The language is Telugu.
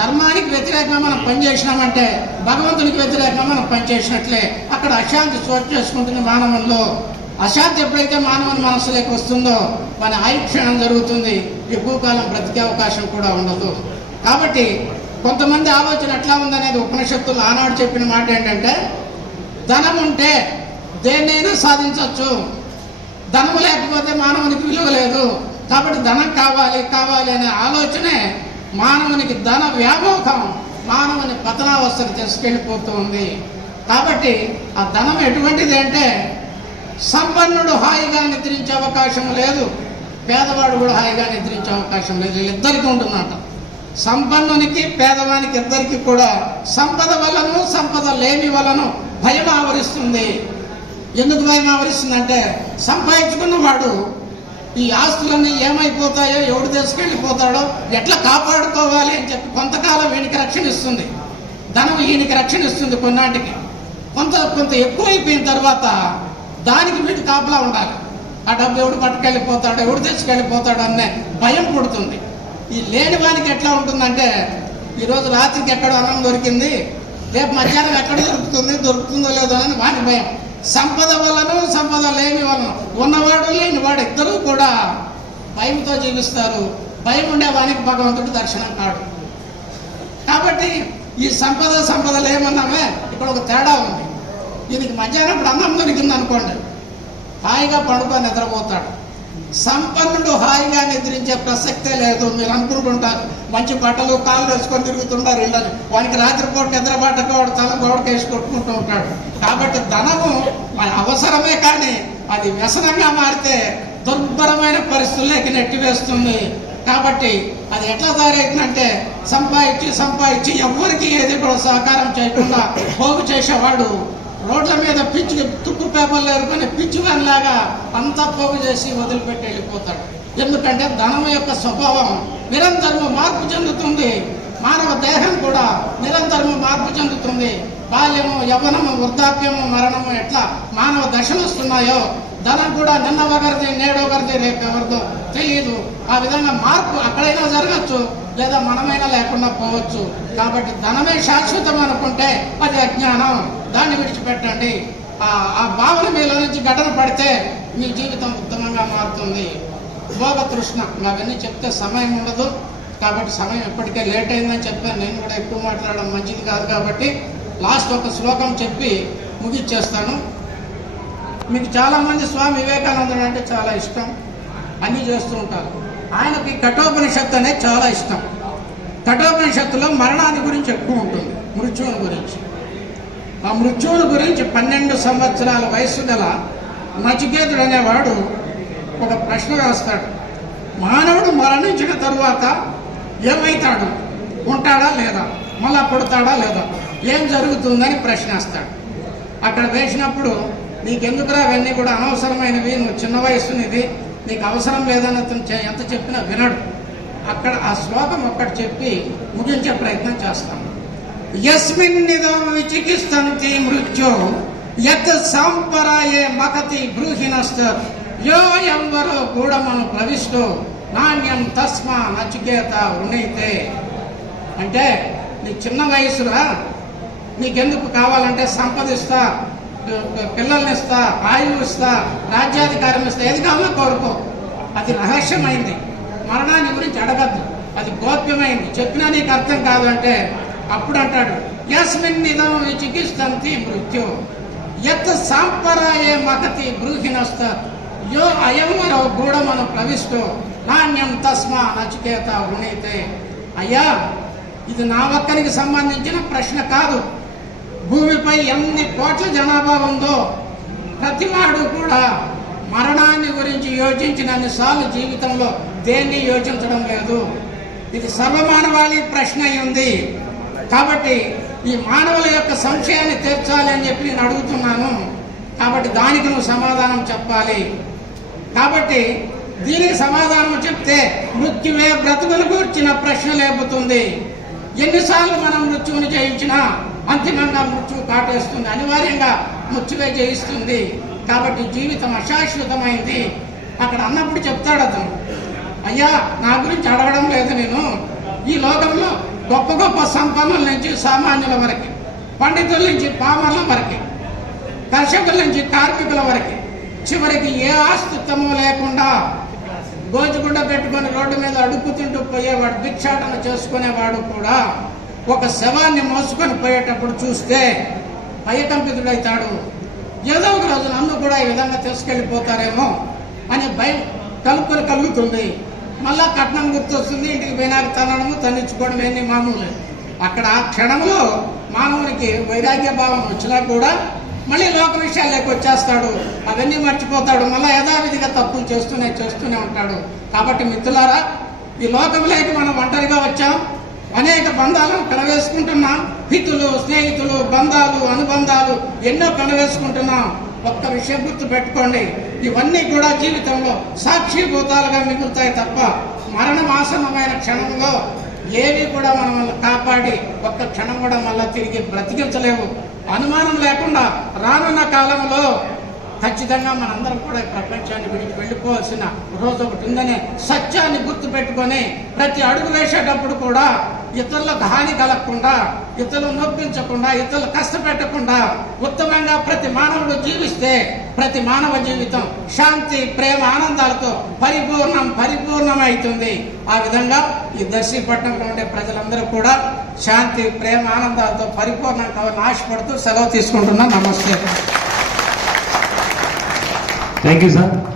ధర్మానికి వ్యతిరేకంగా మనం పనిచేసినామంటే భగవంతునికి వ్యతిరేకంగా మనం పనిచేసినట్లే. అక్కడ అశాంతి చోటు చేసుకుంటుంది మానవుల్లో. అశాంతి ఎప్పుడైతే మానవుని మనసులోకి వస్తుందో మన ఆయుక్షణం జరుగుతుంది. ఎక్కువ కాలం బ్రతికే అవకాశం కూడా ఉండదు. కాబట్టి కొంతమంది ఆలోచన ఎట్లా ఉందనేది ఉపనిషత్తులు ఆనాడు చెప్పిన మాట ఏంటంటే ధనం ఉంటే దేన్నైనా సాధించవచ్చు ధనం లేకపోతే మానవునికి విలువ లేదు. కాబట్టి ధనం కావాలి కావాలి అనే ఆలోచనే మానవునికి ధన వ్యామోహం మానవుని పతనావస్థకు తీసుకెళ్ళిపోతూ ఉంది. కాబట్టి ఆ ధనం ఎటువంటిది అంటే సంపన్నుడు హాయిగా నిద్రించే అవకాశం లేదు పేదవాడు కూడా హాయిగా నిద్రించే అవకాశం లేదు వీళ్ళిద్దరికీ ఉంటుందంట. సంపన్నునికి పేదవానికి ఇద్దరికి కూడా సంపద వలన సంపద లేని వలన భయం ఆవరిస్తుంది. ఎందుకు భయం ఆవరిస్తుందంటే సంపాదించుకున్నవాడు ఈ ఆస్తులన్నీ ఏమైపోతాయో ఎవడు తీసుకెళ్ళిపోతాడో ఎట్లా కాపాడుకోవాలి అని చెప్పి కొంతకాలం వీనికి రక్షణ ఇస్తుంది. ధనం ఈయనకి రక్షణ ఇస్తుంది కొన్నాటికి. కొంత కొంత ఎక్కువైపోయిన తర్వాత దానికి వీటి కాపలా ఉండాలి. ఆ డబ్బు ఎవడు పట్టుకెళ్ళిపోతాడో ఎవడు తెచ్చుకెళ్ళిపోతాడో అనే భయం పుడుతుంది. ఈ లేని వానికి ఎట్లా ఉంటుందంటే ఈరోజు రాత్రికి ఎక్కడ అన్నం దొరికింది రేపు మధ్యాహ్నం ఎక్కడ దొరుకుతుంది దొరుకుతుందో లేదో అని వాని భయం. సంపద వలన సంపద లేని వలన. ఉన్నవాడు లేనివాడు ఇద్దరూ కూడా భయంతో జీవిస్తారు. భయం ఉండే వానికి భగవంతుడు దర్శనం కాడు. కాబట్టి ఈ సంపద సంపద లేమన్నామే ఇక్కడ ఒక తేడా ఉంది. దీనికి మధ్యాహ్నం ఇప్పుడు అన్నం దొరికింది అనుకోండి హాయిగా పడుకొని నిద్రపోతాడు. సంపన్నుడు హాయిగా నిద్రించే ప్రసక్తే లేదు. మీరు అనుకుంటుంటారు మంచి బట్టలు కాళ్ళు వేసుకొని తిరుగుతుంటారు ఇళ్ళని. వానికి రాత్రిపూట నిద్ర పట్టక తల గోడకేసి కొట్టుకుంటూ ఉంటాడు. కాబట్టి ధనము మన అవసరమే కానీ అది వ్యసనంగా మారితే దుర్భరమైన పరిస్థితుల్లోకి నెట్టివేస్తుంది. కాబట్టి అది ఎట్లా తయారైందంటే సంపాదించి సంపాదించి ఎవరికి ఏది కూడా సహకారం చేయకుండా పోగు చేసేవాడు రోడ్ల మీద పిచ్చి తుప్పు పేపర్లు ఎరుకొని పిచ్చి లాగా అంతా పోగు చేసి వదిలిపెట్టి వెళ్ళిపోతాడు. ఎందుకంటే ధనం యొక్క స్వభావం నిరంతరము మార్పు చెందుతుంది. మానవ దేహం కూడా నిరంతరము మార్పు చెందుతుంది. బాల్యము యవ్వనము వృద్ధాప్యము మరణము ఎట్లా మానవ దశలు వస్తున్నాయో ధనం కూడా నిన్న ఒకరిది నేడు ఒకరిది రేపు ఎవరిదో తెలియదు ఆ విధంగా మార్పు అక్కడైనా జరగచ్చు లేదా మనమైనా లేకుండా పోవచ్చు. కాబట్టి ధనమే శాశ్వతం అనుకుంటే అది అజ్ఞానం. దాన్ని విడిచిపెట్టండి. ఆ ఆ భావన మీలో నుంచి ఘటన పడితే మీ జీవితం ఉత్తమంగా మారుతుంది. భోగ తృష్ణ అవన్నీ చెప్తే సమయం ఉండదు. కాబట్టి సమయం ఇప్పటికే లేట్ అయిందని చెప్పాను. నేను కూడా ఎక్కువ మాట్లాడడం మంచిది కాదు కాబట్టి లాస్ట్ ఒక శ్లోకం చెప్పి ముగిచ్చేస్తాను. మీకు చాలామంది స్వామి వివేకానందుడు అంటే చాలా ఇష్టం. అన్నీ చేస్తూ ఉంటారు. ఆయనకి కఠోపనిషత్తు అనేది చాలా ఇష్టం. కఠోపనిషత్తులో మరణాన్ని గురించి ఎక్కువ ఉంటుంది. మృత్యువుని గురించి. ఆ మృత్యువుని గురించి పన్నెండు సంవత్సరాల వయస్సు గల నచికేతుడు అనేవాడు ఒక ప్రశ్న రాస్తాడు మానవుడు మరణించిన తరువాత ఏమవుతాడు ఉంటాడా లేదా? మళ్ళా పుడతాడా లేదా? ఏం జరుగుతుందని ప్రశ్నిస్తాడు. అక్కడ వేసినప్పుడు నీకెందుకురా అవన్నీ కూడా అనవసరమైనవి? నువ్వు చిన్న వయసునిది నీకు అవసరం లేదని అతను ఎంత చెప్పినా వినడు. అక్కడ ఆ శ్లోకం ఒక్కటి చెప్పి ముగించే ప్రయత్నం చేస్తాం. యస్మిన్నిదం విచికిస్తంతి మృత్యు యత్ సాంపరాయే మకతి బ్రూహినస్త యో ఎంవరో గూఢమను ప్రవిష్టో నాణ్యం తస్మా నచికేత ఉన్నైతే అంటే నీ చిన్న వయసురా నీకెందుకు కావాలంటే సంపదిస్తా పిల్లల్ని ఇస్తా ఆయువు ఇస్తా రాజ్యాధికారం ఇస్తా ఏది కావాలో కోరుకో. అది రహస్యమైంది. మరణాన్ని గురించి అడగద్దు. అది గోప్యమైంది. చెప్పినా నీకు అర్థం కాదు అంటే అప్పుడు అంటాడు యస్మిన్ నిధం చికిత్సంతి మృత్యు. ఎత్ సాంపరాయే మగతి బ్రూహినస్త యో అయమరో గూఢమను ప్రవిష్టో. నాణ్యం తస్మా నచికేత వృణీతే. అయ్యా ఇది నా ఒక్కరికి సంబంధించిన ప్రశ్న కాదు. భూమిపై ఎన్ని కోట్ల జనాభా ఉందో ప్రతివాడు కూడా మరణాన్ని గురించి యోచించినన్ని సార్లు జీవితంలో దేన్ని యోచించడం లేదు. ఇది సర్వమానవాళి ప్రశ్న అయి ఉంది కాబట్టి ఈ మానవుల యొక్క సంశయాన్ని తీర్చాలి అని చెప్పి నేను అడుగుతున్నాను. కాబట్టి దానికి నువ్వు సమాధానం చెప్పాలి. కాబట్టి దీనికి సమాధానం చెప్తే మృత్యువే బ్రతుకును కూర్చిన ప్రశ్న లేపుతుంది. ఎన్నిసార్లు మనం మృత్యువుని జయించినా అంతిమంగా మృత్యువు కాటేస్తుంది. అనివార్యంగా మృత్యువే జయిస్తుంది. కాబట్టి జీవితం అశాశ్వతమైంది. అక్కడ అన్నప్పుడు చెప్తాడు అతను. అయ్యా నా గురించి అడగడం లేదు నేను. ఈ లోకంలో గొప్ప గొప్ప సంపన్నుల నుంచి సామాన్యుల వరకు పండితుల నుంచి పామర్ల వరకు కర్షకుల నుంచి కార్మికుల వరకు చివరికి ఏ ఆస్తిత్వము లేకుండా గోచుగుండ పెట్టుకొని రోడ్డు మీద అడుక్కుతుంటూ పోయేవాడు భిక్షాటన చేసుకునేవాడు కూడా ఒక శవాన్ని మోసుకొని పోయేటప్పుడు చూస్తే భయకంపితుడైతాడు. ఏదో ఒక రోజు నన్ను కూడా ఈ విధంగా తీసుకెళ్ళిపోతారేమో అని భయం కలుపుకొని కలుగుతుంది. మళ్ళా కట్నం గుర్తొస్తుంది ఇంటికి పోయినాక తనడము తన్నించుకోవడం ఏంటి మామూలు. అక్కడ ఆ క్షణంలో మానవునికి వైరాగ్య భావం వచ్చినా కూడా మళ్ళీ లోక విషయాల్లోకి వచ్చేస్తాడు. అవన్నీ మర్చిపోతాడు. మళ్ళీ యథావిధిగా తప్పులు చేస్తూనే చేస్తూనే ఉంటాడు. కాబట్టి మిత్రులారా ఈ లోకంలోకి మనం ఒంటరిగా వచ్చాం. అనేక బంధాలను కలవేసుకుంటున్నాం. హితులు స్నేహితులు బంధాలు అనుబంధాలు ఎన్నో కలవేసుకుంటున్నాం. ఒక్క విషయం గుర్తు పెట్టుకోండి ఇవన్నీ కూడా జీవితంలో సాక్షిభూతాలుగా మిగులుతాయి తప్ప మరణమాసనమైన క్షణంలో ఏవి కూడా మనల్ని కాపాడి ఒక్క క్షణం కూడా మళ్ళీ తిరిగి బ్రతికించలేము. అనుమానం లేకుండా రానున్న కాలంలో ఖచ్చితంగా మనందరం కూడా ప్రపంచాన్ని విడిచి వెళ్ళిపోవాల్సిన రోజు ఒకటి ఉందనే సత్యాన్ని గుర్తు పెట్టుకొని ప్రతి అడుగు వేసేటప్పుడు కూడా ఇతరులకు హాని కలగకుండా ఇతరులు నొప్పించకుండా ఇతరులు కష్టపెట్టకుండా ఉత్తమంగా ప్రతి మానవుడు జీవిస్తే ప్రతి మానవ జీవితం శాంతి ప్రేమ ఆనందాలతో పరిపూర్ణం పరిపూర్ణమవుతుంది ఆ విధంగా ఈ దర్శీపట్నంలో ఉండే ప్రజలందరూ కూడా శాంతి ప్రేమ ఆనందాలతో పరిపూర్ణం కావాలని ఆశపడుతూ సెలవు తీసుకుంటున్నాం. నమస్తే. Thank you, sir.